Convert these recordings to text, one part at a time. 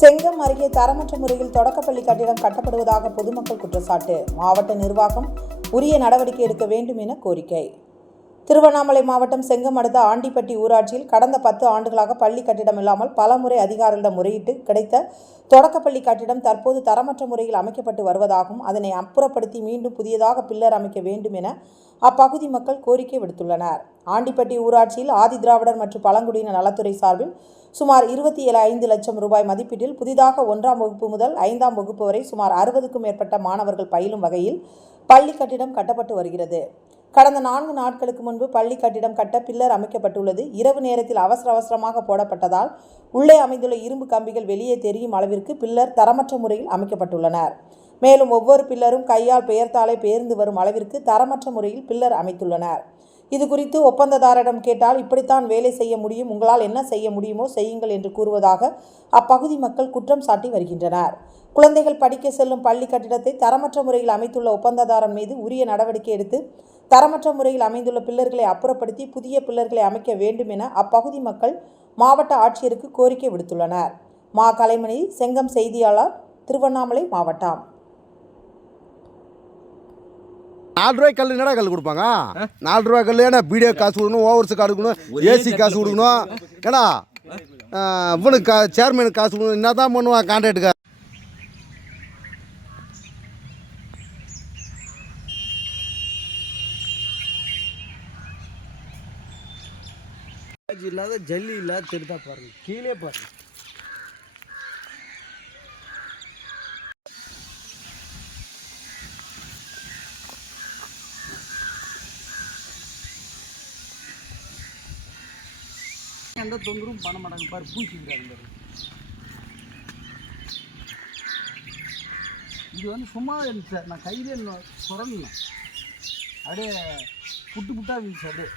செங்கம் அருகே தரமற்ற முறையில் தொடக்கப்பள்ளி கட்டிடம் கட்டப்படுவதாக பொதுமக்கள் குற்றச்சாட்டு. மாவட்ட நிர்வாகம் உரிய நடவடிக்கை எடுக்க வேண்டும் என கோரிக்கை. திருவண்ணாமலை மாவட்டம் செங்கமடுத்த ஆண்டிப்பட்டி ஊராட்சியில் கடந்த பத்து ஆண்டுகளாக பள்ளி கட்டிடம் இல்லாமல் பலமுறை அதிகாரிகளிடம் முறையிட்டு கிடைத்த தொடக்கப்பள்ளி கட்டிடம் தற்போது தரமற்ற முறையில் அமைக்கப்பட்டு வருவதாகவும் அதனை அப்புறப்படுத்தி மீண்டும் புதியதாக பில்லர் அமைக்க வேண்டும் என அப்பகுதி மக்கள் கோரிக்கை விடுத்துள்ளனர். ஆண்டிப்பட்டி ஊராட்சியில் ஆதி திராவிடர் மற்றும் பழங்குடியின நலத்துறை சார்பில் சுமார் இருபத்தி ஏழு ஐந்து லட்சம் ரூபாய் மதிப்பீட்டில் புதிதாக ஒன்றாம் வகுப்பு முதல் ஐந்தாம் வகுப்பு வரை சுமார் அறுபதுக்கும் மேற்பட்ட மாணவர்கள் பயிலும் வகையில் பள்ளி கட்டிடம் கட்டப்பட்டு வருகிறது. கடந்த நான்கு நாட்களுக்கு முன்பு பள்ளி கட்டிடம் கட்ட பில்லர் அமைக்கப்பட்டுள்ளது. இரவு நேரத்தில் அவசர அவசரமாக போடப்பட்டதால் உள்ளே அமைந்துள்ள இரும்பு கம்பிகள் வெளியே தெரியும் அளவிற்கு பில்லர் தரமற்ற முறையில் அமைக்கப்பட்டுள்ளனர். மேலும் ஒவ்வொரு பில்லரும் கையால் பெயர்த்தாலே பெயர்ந்து வரும் அளவிற்கு தரமற்ற முறையில் பில்லர் அமைத்துள்ளனர். இது குறித்து ஒப்பந்ததாரிடம் கேட்டால் இப்படித்தான் வேலை செய்ய முடியும். உங்களால் என்ன செய்ய முடியுமோ செய்யுங்கள் என்று கூறுவதாக அப்பகுதி மக்கள் குற்றம் சாட்டி வருகின்றனர். குழந்தைகள் படிக்க செல்லும் பள்ளி கட்டிடத்தை தரமற்ற முறையில் அமைத்துள்ள ஒப்பந்ததாரன் மீது உரிய நடவடிக்கை எடுத்து தரமற்ற முறையில் அமைந்துள்ள பில்லர்களை அப்புறப்படுத்தி புதிய பில்லர்களை அமைக்க வேண்டும் என அப்பகுதி மக்கள் மாவட்ட ஆட்சியருக்கு கோரிக்கை விடுத்துள்ளனர். மா. கலைமணி செங்கம் செய்தியாளர் திருவண்ணாமலை மாவட்டம். நாலு ரூபாய் கல் என்னடா கல் கொடுப்பாங்க? நாலு ரூபாய் கல் ஏன்னா பீடியோ காசு கொடுக்கணும் ஓவர்ஸ் காசு கொடுக்கணும் ஏசி காசு கொடுக்கணும். ஏன்னா ஆ, இவனுக்கு கா சேர்மனுக்கு காசு கொடுக்கணும் என்ன தான் பண்ணுவான் கான்ட்ராக்டுக்கு இல்லாத ஜல்லி இல்லாத தெரிதா பாருங்க கீழே பாருங்க. எந்த தொந்தரவும் பண்ண மாட்டாங்க. பாரு பூச்சிக்கிறாங்க இது வந்து சும்மா இருந்துச்சு சார். நான் கையிலே சுரண்டல அப்படியே புட்டு புட்டா இருந்துச்சு அப்படியே.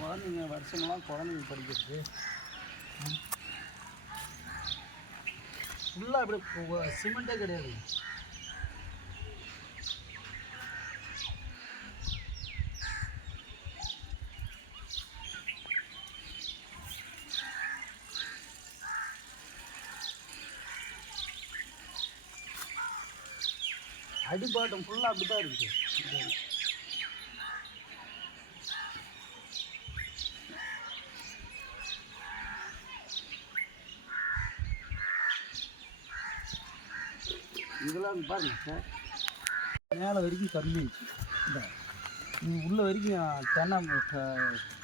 குழந்தைங்க வருஷங்களாம் குழந்தைங்க படிக்கிறது. ஃபுல்லாக அப்படியே சிமெண்ட்டே கிடையாது. அடிபாட்டம் ஃபுல்லாக அப்படி தான் இருக்குது இதெல்லாம் பாருங்க சார் மேலே வரைக்கும் கம்மி. இந்த உள்ள வரைக்கும் தென்னை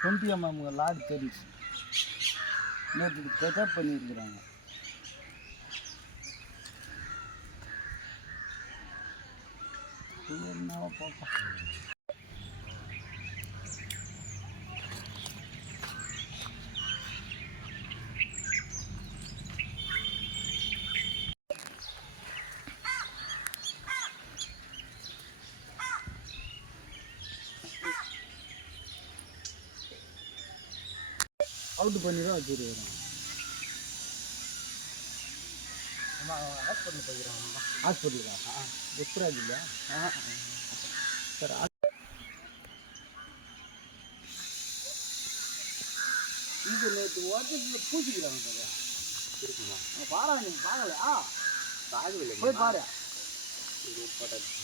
டுவெண்ட்டி எம்எம் லாடு தெரிஞ்சு நேற்று பெக்கப் பண்ணியிருக்கிறாங்க. அவுட் பண்ணி தான் வச்சுருக்கிறோம் ஹாஸ்பிட்டல் போய்க்கிறோம் ஹாஸ்பிட்டலுக்கா? புஷ்ராஜ் இல்லையா? சார் இது நேற்று ஓட்டத்தில் பூசிக்கிறாங்க சார் இருக்குங்களா பாரா நீங்கள் பார்க்கலையா போய் பாரு.